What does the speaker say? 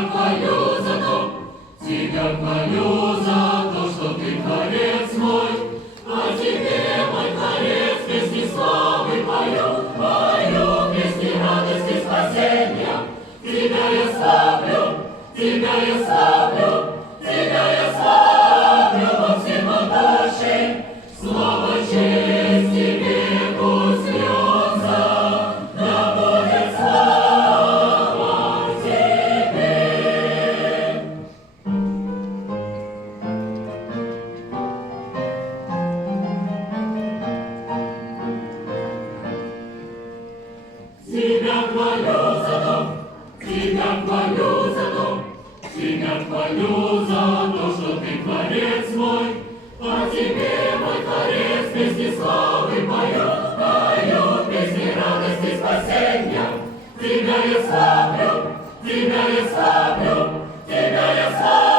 хвалю за то, Тебя хвалю за то, что Ты Творец мой. А Тебе, мой Творец, песни славы пою песни радости спасения. Тебя я славлю, Тебя я славлю, Тебя я славлю во всемогущий. Слава, честь Тебе пусть льется, да будет слава Тебе. Тебя хвалю за то, Тебя хвалю за то, Тебя хвалю за то, что Ты Творец мой. А Тебе, мой Творец, песни славы пою песни радости спасения. Тебя я славлю, Тебя я славлю, Тебя я славлю.